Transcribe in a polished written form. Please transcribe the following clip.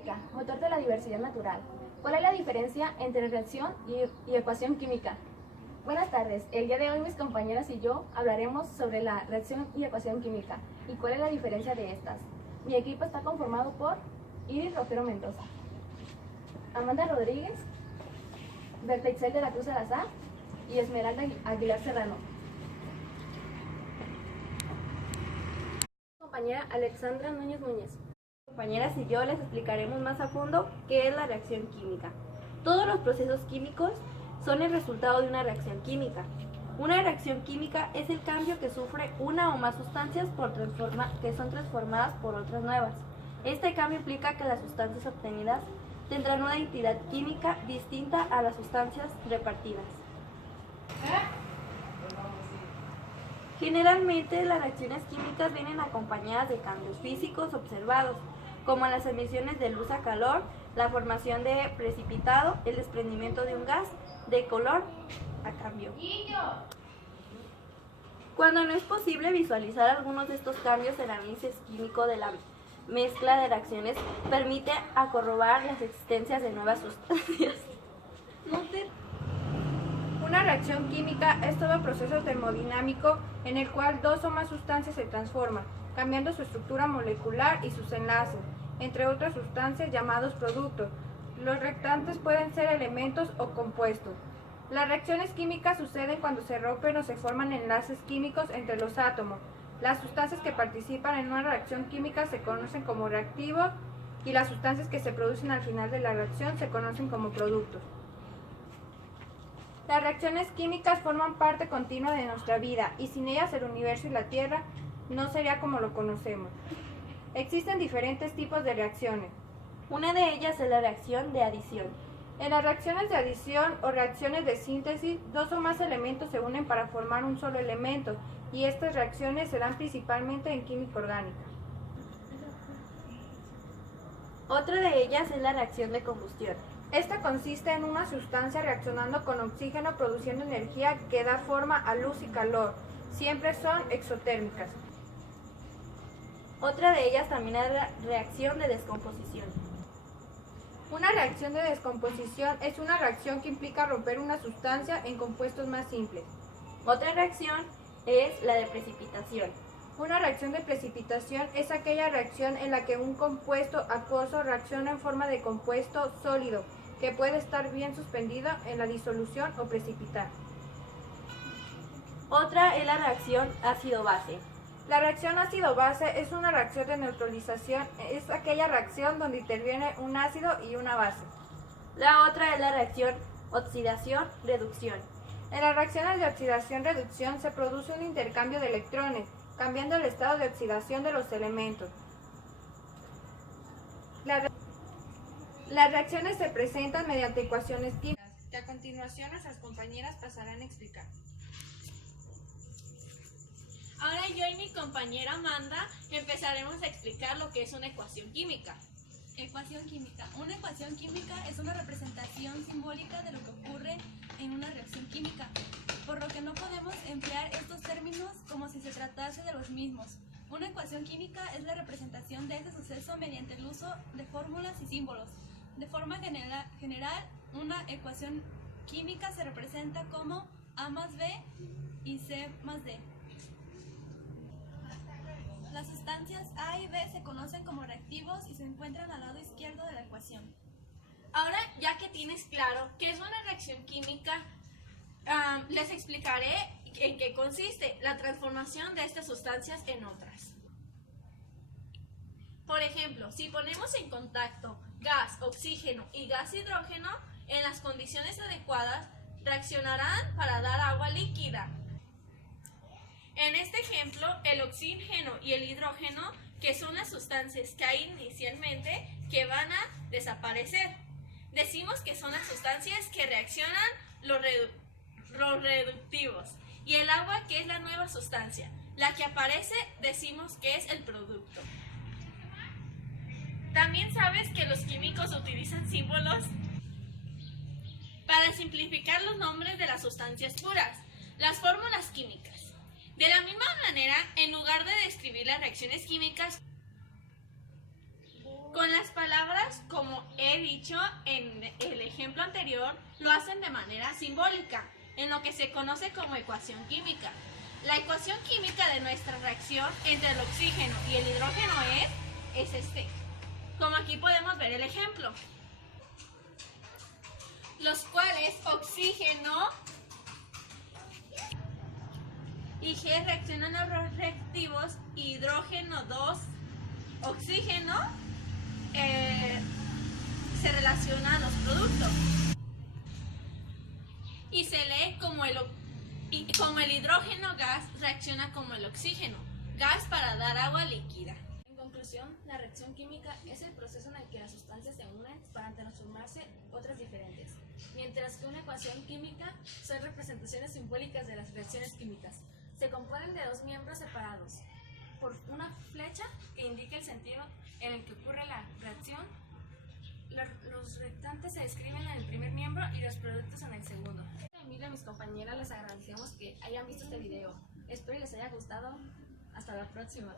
química, motor de la diversidad natural. ¿Cuál es la diferencia entre reacción y ecuación química? Buenas tardes, el día de hoy mis compañeras y yo hablaremos sobre la reacción y ecuación química y cuál es la diferencia de estas. Mi equipo está conformado por Iris Rojero Mendoza, Amanda Rodríguez, Berta Itzel de la Cruz Salazar y Esmeralda Aguilar Serrano. Compañera Alexandra Núñez Núñez. Compañeras y yo les explicaremos más a fondo qué es la reacción química. Todos los procesos químicos son el resultado de una reacción química. Una reacción química es el cambio que sufre una o más sustancias que son transformadas por otras nuevas. Este cambio implica que las sustancias obtenidas tendrán una entidad química distinta a las sustancias repartidas. Generalmente las reacciones químicas vienen acompañadas de cambios físicos observados, como las emisiones de luz a calor, la formación de precipitado, el desprendimiento de un gas de color a cambio. Cuando no es posible visualizar algunos de estos cambios, el análisis químico de la mezcla de reacciones permite corroborar las existencias de nuevas sustancias. Una reacción química es todo proceso termodinámico en el cual dos o más sustancias se transforman, cambiando su estructura molecular y sus enlaces, entre otras sustancias llamados productos. Los reactantes pueden ser elementos o compuestos. Las reacciones químicas suceden cuando se rompen o se forman enlaces químicos entre los átomos. Las sustancias que participan en una reacción química se conocen como reactivos y las sustancias que se producen al final de la reacción se conocen como productos. Las reacciones químicas forman parte continua de nuestra vida y sin ellas el universo y la Tierra no sería como lo conocemos. Existen diferentes tipos de reacciones. Una de ellas es la reacción de adición. En las reacciones de adición o reacciones de síntesis, dos o más elementos se unen para formar un solo elemento y estas reacciones se dan principalmente en química orgánica. Otra de ellas es la reacción de combustión. Esta consiste en una sustancia reaccionando con oxígeno produciendo energía que da forma a luz y calor. Siempre son exotérmicas. Otra de ellas también es la reacción de descomposición. Una reacción de descomposición es una reacción que implica romper una sustancia en compuestos más simples. Otra reacción es la de precipitación. Una reacción de precipitación es aquella reacción en la que un compuesto acuoso reacciona en forma de compuesto sólido, que puede estar bien suspendido en la disolución o precipitar. Otra es la reacción ácido-base. La reacción ácido-base es una reacción de neutralización, es aquella reacción donde interviene un ácido y una base. La otra es la reacción oxidación-reducción. En las reacciones de oxidación-reducción se produce un intercambio de electrones, cambiando el estado de oxidación de los elementos. Las reacciones se presentan mediante ecuaciones químicas, que a continuación nuestras compañeras pasarán a explicar. Ahora yo y mi compañera Amanda empezaremos a explicar lo que es una ecuación química. Ecuación química. Una ecuación química es una representación simbólica de lo que ocurre en una reacción química, por lo que no podemos emplear estos términos como si se tratase de los mismos. Una ecuación química es la representación de este suceso mediante el uso de fórmulas y símbolos. De forma general, una ecuación química se representa como A más B y C más D. Las sustancias A y B se conocen como reactivos y se encuentran al lado izquierdo de la ecuación. Ahora, ya que tienes claro qué es una reacción química, les explicaré en qué consiste la transformación de estas sustancias en otras. Por ejemplo, si ponemos en contacto gas, oxígeno y gas hidrógeno, en las condiciones adecuadas, reaccionarán para dar agua líquida. En este ejemplo, el oxígeno y el hidrógeno, que son las sustancias que hay inicialmente, que van a desaparecer. Decimos que son las sustancias que reaccionan los reductivos. Y el agua, que es la nueva sustancia. La que aparece, decimos que es el producto. ¿También sabes que los químicos utilizan símbolos para simplificar los nombres de las sustancias puras? Las fórmulas químicas. De la misma manera, en lugar de describir las reacciones químicas con las palabras como dicho en el ejemplo anterior, lo hacen de manera simbólica, en lo que se conoce como ecuación química. La ecuación química de nuestra reacción entre el oxígeno y el hidrógeno es este. Como aquí podemos ver el ejemplo. Los cuales oxígeno y G reaccionan a los reactivos, hidrógeno 2, oxígeno se relaciona a los productos. Y se lee como el hidrógeno gas reacciona como el oxígeno gas para dar agua líquida. En conclusión, la reacción química es el proceso en el que las sustancias se unen para transformarse otras diferentes, mientras que una ecuación química son representaciones simbólicas de las reacciones químicas. Se componen de dos miembros separados por una flecha que indica el sentido en el que ocurre la reacción. Los reactantes se describen en el primer miembro y los productos en el segundo. A Emilia y a mis compañeras les agradecemos que hayan visto este video. Espero les haya gustado. Hasta la próxima.